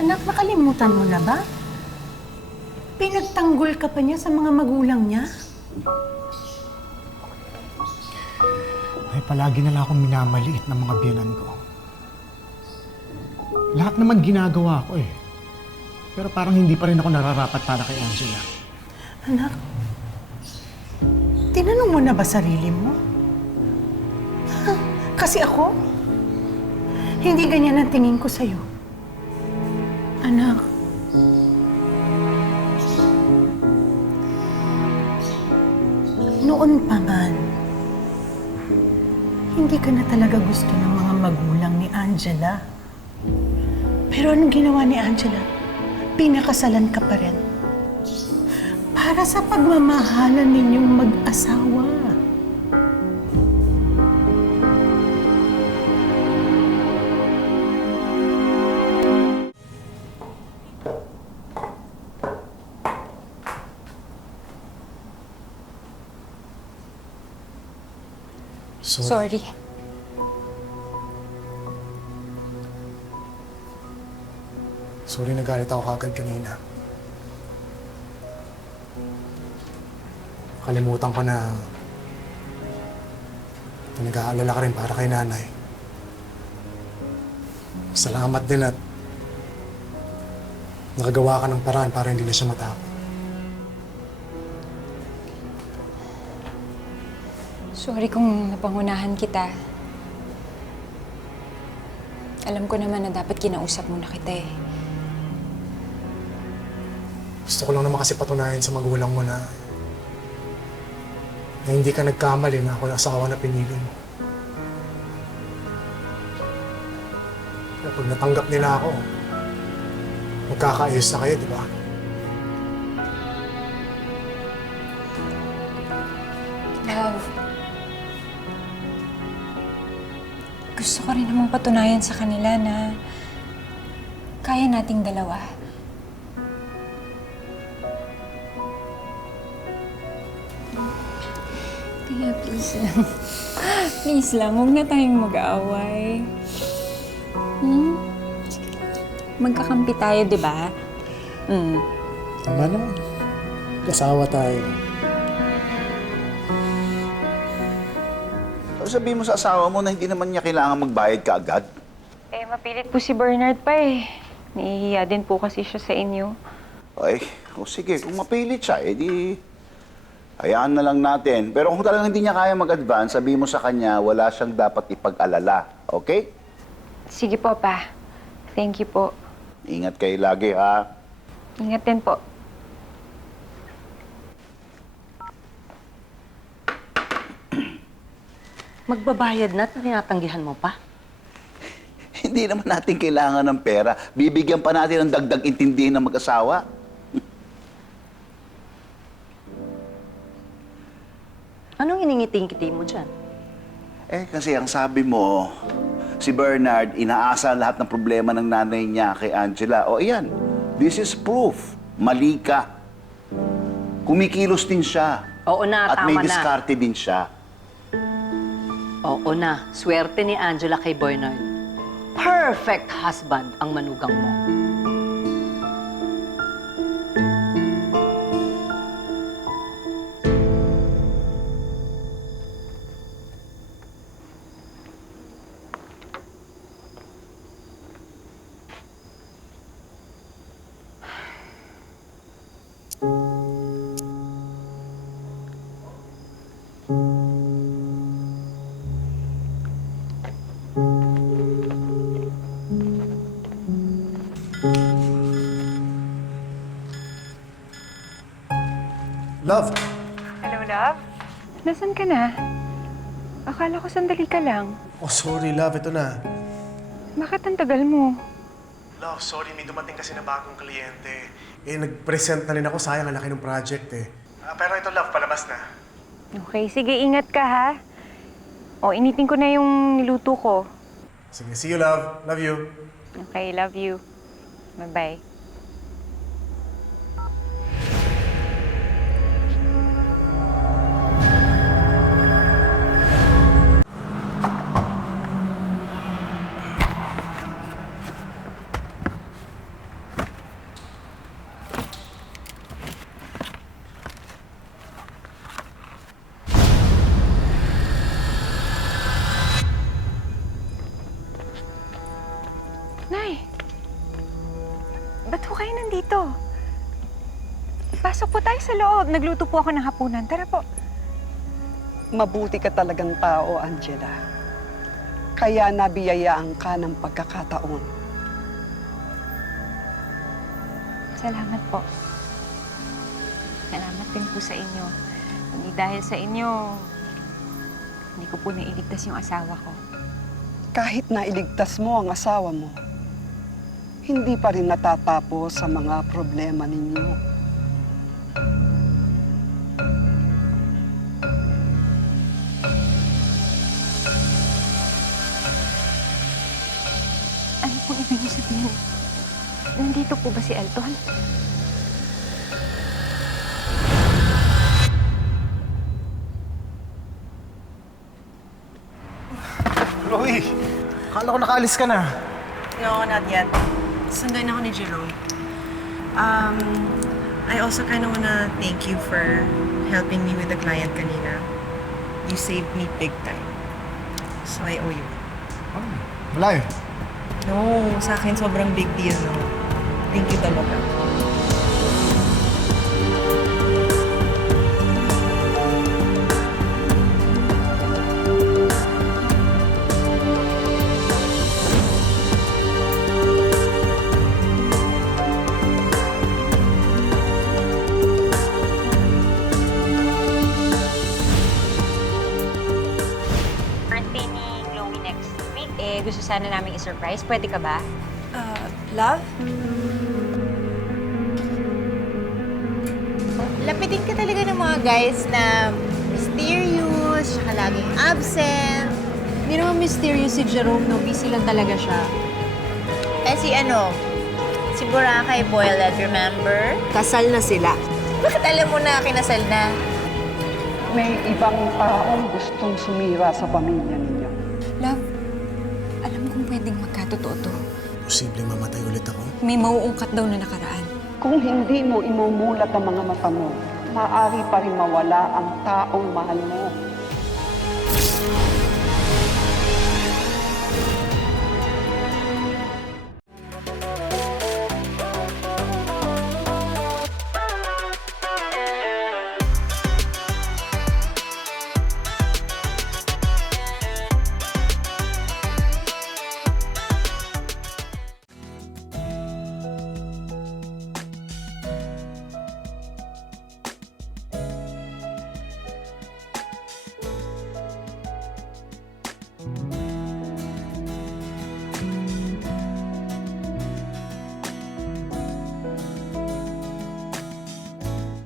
Anak, nakalimutan mo na ba? Pinagtanggol ka pa niya sa mga magulang niya? Ay, palagi na lang akong minamaliit ng mga biyenan ko. Lahat naman ginagawa ko eh. Pero parang hindi pa rin ako nararapat para kay Angela. Anak, tinanong mo na ba sarili mo? Kasi ako, hindi ganyan ang tingin ko sa'yo. Anak, noon pa man, hindi ka na talaga gusto ng mga magulang ni Angela. Pero anong ginawa ni Angela? Pinakasalan ka pa rin. Para sa pagmamahalan ninyong mag-asawa. Sorry. Sorry, nagalit ako kagad kanina. Kalimutan ko na nag-aalala ka rin para kay nanay. Salamat din at nakagawa ka ng paraan para hindi na siya matakot. Sorry kung napangunahan kita. Alam ko naman na dapat kinausap mo na kita eh. Gusto ko lang naman kasi patunayan sa magulang mo na hindi ka nagkamali na ako yung asawa na pinili mo. Kapag natanggap nila ako, magkakaayos na kayo, di ba? Love, gusto ko rin namang patunayan sa kanila na kaya nating dalawa. Kaya please lang. Please lang, huwag na tayong mag-aaway. Magkakampi tayo, di ba? Tama naman. Kasawa tayo. Sabihin mo sa asawa mo na hindi naman niya kailangan magbayad ka agad. Eh, mapilit po si Bernard pa eh. Nahihiya din po kasi siya sa inyo. Ay, o sige, kung mapilit siya, edi hayaan na lang natin. Pero kung talagang hindi niya kaya mag-advance, sabihin mo sa kanya, wala siyang dapat ipag-alala. Okay? Sige po, pa. Thank you po. Ingat kayo lagi, ha? Ingat din po. Magbabayad na at tinatanggihan mo pa? Hindi naman natin kailangan ng pera. Bibigyan pa natin ng dagdag intindihin ng mag-asawa. Anong iningiting-ngiti mo dyan? Eh, kasi ang sabi mo, si Bernard, inaasa lahat ng problema ng nanay niya kay Angela. O, iyan. This is proof. Mali ka. Kumikilos din siya. Oo na, At may tama na. diskarte din siya. Oo na, swerte ni Angela kay Bernard. Perfect husband ang manugang mo. Love! Hello, love? Nasaan ka na? Akala ko sandali ka lang. Oh, sorry, love. Ito na. Bakit ang tagal mo? Love, sorry. May dumating kasi na bagong kliyente. Eh, nag-present na rin ako. Sayang ang laki ng project eh. Pero ito, love, palabas na. Okay, sige, ingat ka ha. O, initin ko na yung niluto ko. Sige, see you, love. Love you. Okay, love you. Bye-bye. ba't ho kayo nandito? Pasok po tayo sa loob. Nagluto po ako ng hapunan. Tara po. Mabuti ka talagang tao, Angela. Kaya nabiyayaan ka ng pagkakataon. Salamat po. Salamat din po sa inyo. Hindi dahil sa inyo, hindi ko po nailigtas yung asawa ko. Kahit na iligtas mo ang asawa mo, hindi pa rin natatapos sa mga problema ninyo. Ano pong ibig niyo sabihin? Nandito po ba si Elton? Chloe, akala ko nakaalis ka na. No, not yet. Sundan ako ni Jerome. I also kind of wanna thank you for helping me with the client kanina. You saved me big time. So I owe you. Wala eh. No, sa akin sobrang big deal, no? Thank you talaga. Birthday ni Chloe next week. Gusto sana namin i-surprise. Pwede ka ba? Love? Lapitin ka talaga ng mga guys na mysterious, saka laging absent. Hindi naman mysterious si Jerome, no? Busy lang talaga siya. Eh si Boracay Boylet, remember? Kasal na sila. Bakit alam mo na kinasal na? May ibang taong gustong sumira sa pamilya ninyo. Love, alam kong pwedeng magkatotoo to. Posibleng mamatay ulit ako. May mauungkat daw na nakaraan. Kung hindi mo imumulat ang mga mata mo, maaari pa rin mawala ang taong mahal mo.